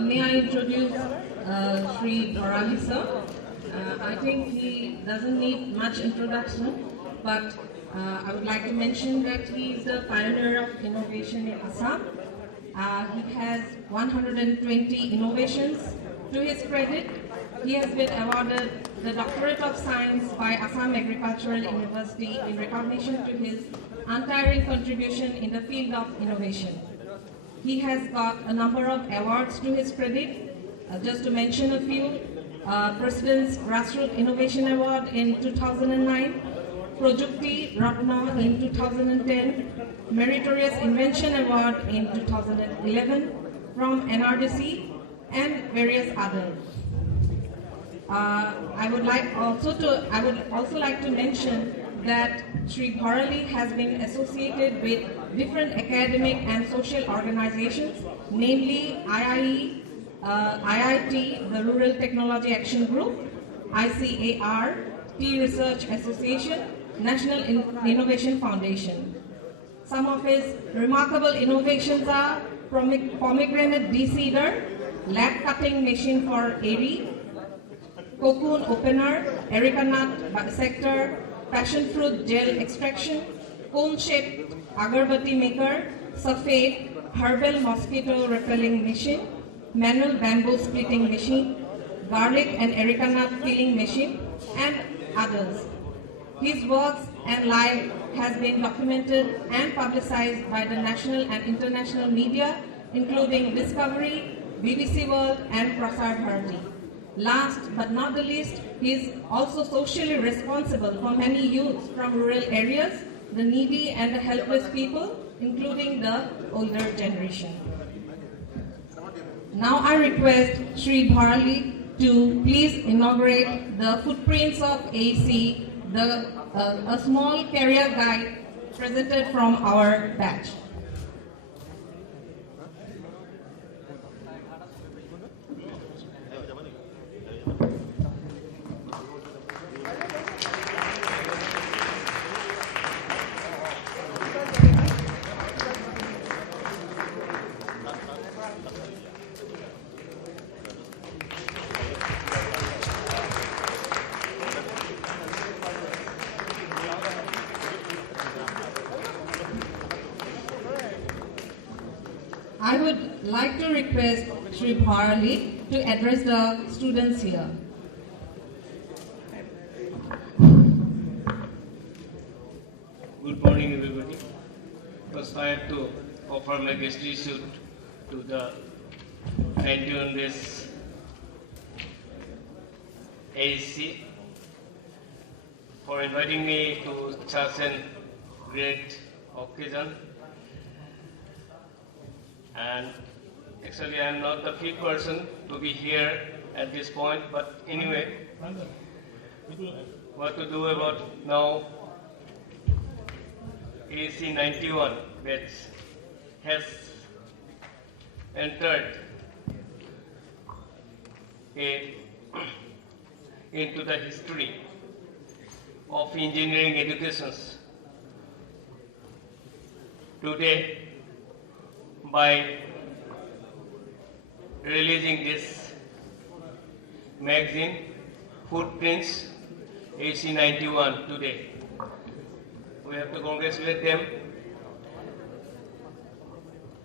May I introduce Sri Dorali sir? I think he doesn't need much introduction, but I would like to mention that he is the pioneer of innovation in Assam. He has 120 innovations to his credit. He has been awarded the Doctorate of Science by Assam Agricultural University in recognition to his untiring contribution in the field of innovation. He has got a number of awards to his credit. Just to mention a few, President's Grassroots Innovation Award in 2009, Projukti Ratna in 2010, Meritorious Invention Award in 2011 from NRDC, and various others. I would also like to mention that Sri Bharali has been associated with different academic and social organizations, namely IIE, IIT, the Rural Technology Action Group, ICAR, Tea Research Association, National Innovation Foundation. Some of his remarkable innovations are pomegranate de-seeder, lag cutting machine for AEC, cocoon opener, erica nut bisector, passion fruit gel extraction, cone-shaped agarbatti maker, safed herbal mosquito repelling machine, manual bamboo splitting machine, garlic and erica nut peeling machine, and others. His works and life has been documented and publicized by the national and international media, including Discovery, BBC World, and Prasar Bharati. Last but not the least, he is also socially responsible for many youths from rural areas, the needy and the helpless people, including the older generation. Now I request Sri Bharali to please inaugurate the Footprints of AEC, a small career guide presented from our batch. I would like to request Sri Bharali to address the students here. Good morning, everybody. First, I have to offer my gratitude to the 91 days AEC for inviting me to such a great occasion. And actually, I am not the fit person to be here at this point, but anyway, what to do about now? AEC91 batch has entered into the history of engineering educations. Today, by releasing this magazine, Footprints AEC91 today. We have to congratulate them.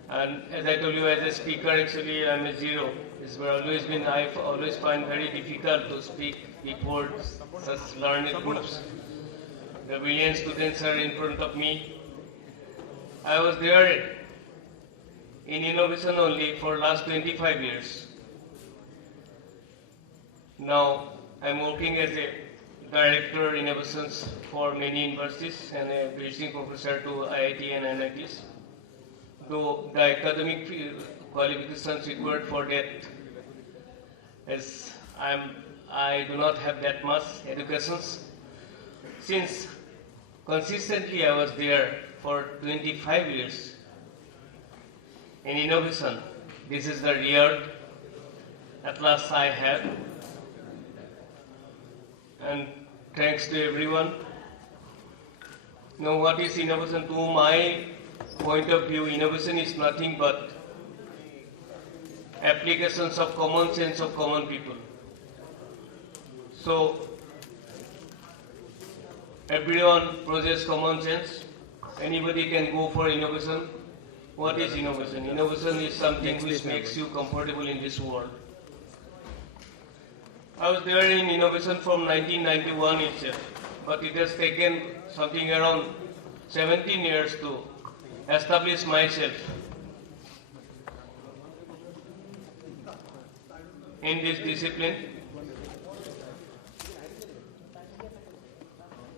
And as I told you, as a speaker, actually I'm a zero. I've always find very difficult to speak before such learned groups. The brilliant students are in front of me. I was there in innovation only for last 25 years. Now I'm working as a director in innovations for many universities and a visiting professor to IIT and NITs. Though the academic qualifications required for that, as I do not have that much educations. Since consistently I was there for 25 years. In innovation, this is the reward at last I have. And thanks to everyone. Now, what is innovation? To my point of view, innovation is nothing but applications of common sense of common people. So everyone possesses common sense. Anybody can go for innovation. What is innovation? Innovation is something which makes you comfortable in this world. I was there in innovation from 1991 itself, but it has taken something around 17 years to establish myself in this discipline.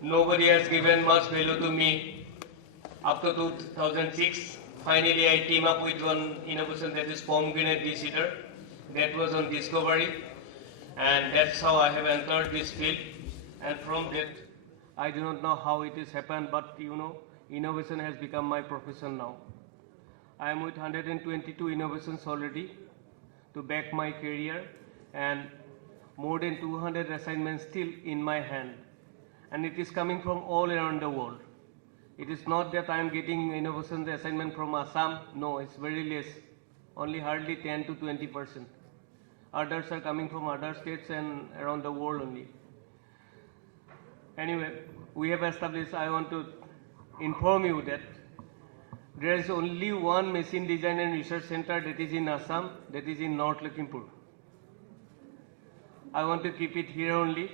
Nobody has given much value to me up to 2006. Finally, I team up with one innovation, that is pomegranate de-seeder. That was on discovery, and that's how I have entered this field. And from that, I do not know how it has happened, but innovation has become my profession now. I am with 122 innovations already to back my career, and more than 200 assignments still in my hand. And it is coming from all around the world. It is not that I am getting innovation assignment from Assam. No, it's very less, only hardly 10 to 20%. Others are coming from other states and around the world only. Anyway, we have established, I want to inform you that there is only one machine design and research center that is in Assam, that is in North Lakhimpur. I want to keep it here only.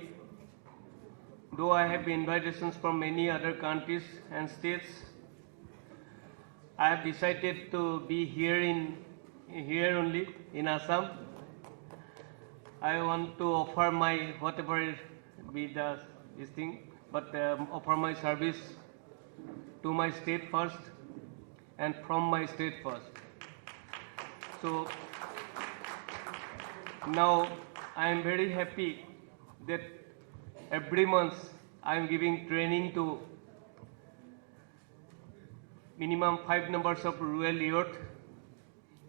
Though I have invitations from many other countries and states, I have decided to be here only in Assam. I want to offer my whatever be this thing, but offer my service to my state first and from my state first. So now I am very happy that every month I am giving training to minimum 5 numbers of rural youth,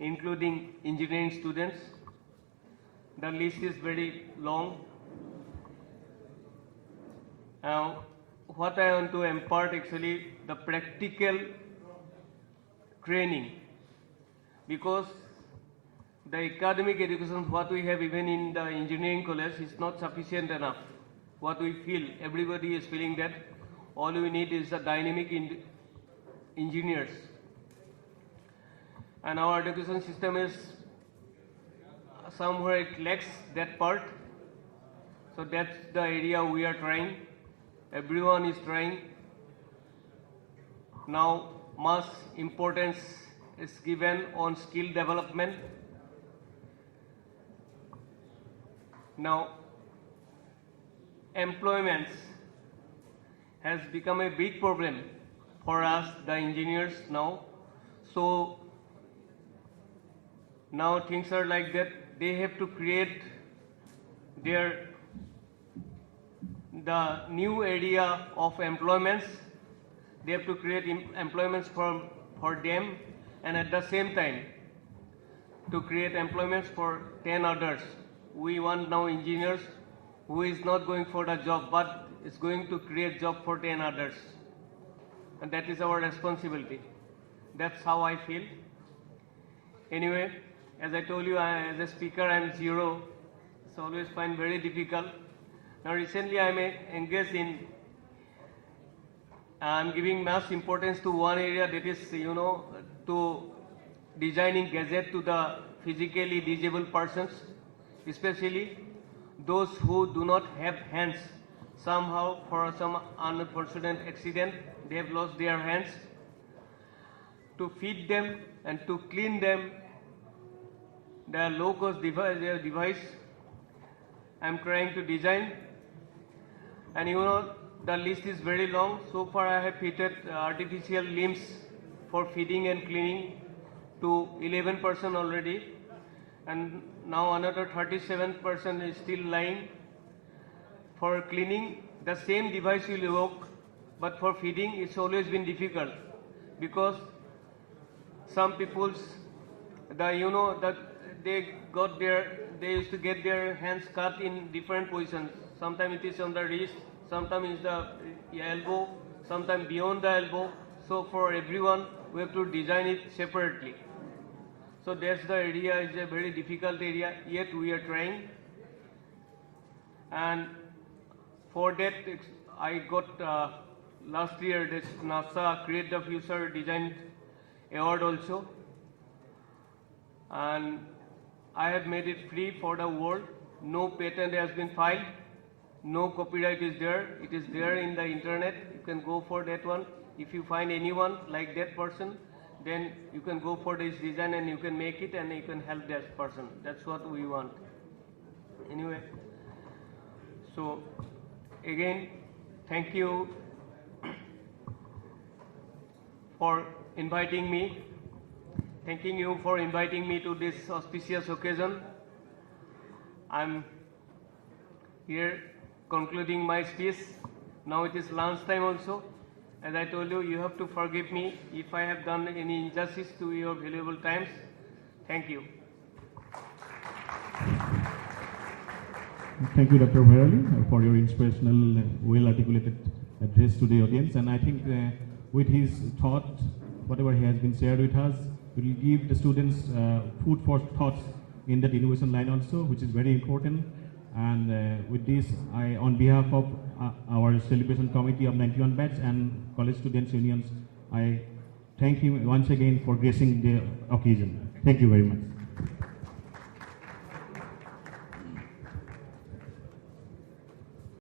including engineering students. The list is very long. Now, what I want to impart actually the practical training, because the academic education what we have even in the engineering college is not sufficient enough. What we feel, everybody is feeling that all we need is the dynamic engineers. And our education system is somewhere it lacks that part. So that's the area we are trying. Everyone is trying. Now much importance is given on skill development. Now employment has become a big problem for us, the engineers now. So now things are like that. They have to create the new area of employments. They have to create employments for them, and at the same time to create employments for 10 others. We want now engineers who is not going for the job but is going to create job for 10 others. And that is our responsibility. That's how I feel. Anyway, as I told you, as a speaker I am zero. It's always find very difficult. Now recently I am engaged in, I am giving much importance to one area, that is, to designing gadget to the physically disabled persons, especially those who do not have hands. Somehow, for some unfortunate accident, they have lost their hands. To feed them and to clean them, the low-cost device I am trying to design. And the list is very long. So far I have fitted artificial limbs for feeding and cleaning to 11% already. And now another 37% is still lying. For cleaning, the same device will work, but for feeding it's always been difficult, because some people's they used to get their hands cut in different positions. Sometimes it is on the wrist, sometimes it's the elbow, sometimes beyond the elbow. So for everyone we have to design it separately. So that's the area, is a very difficult area, yet we are trying. And for that I got last year this NASA Create the Future Design Award also. And I have made it free for the world. No patent has been filed. No copyright is there. It is there in the internet. You can go for that one. If you find anyone like that person, then you can go for this design and you can make it and you can help that person. That's what we want. Anyway, so again, thank you for inviting me. Thanking you for inviting me to this auspicious occasion. I'm here concluding my speech. Now it is lunch time also. As I told you, you have to forgive me if I have done any injustice to your valuable times. Thank you. Thank you, Dr. Bhairali, for your inspirational, well-articulated address to the audience. And I think with his thought, whatever he has been shared with us, will give the students food for thoughts in that innovation line also, which is very important. And with this, I, on behalf of our celebration committee of 91 batch and college students unions, I thank him once again for gracing the occasion. Thank you very much.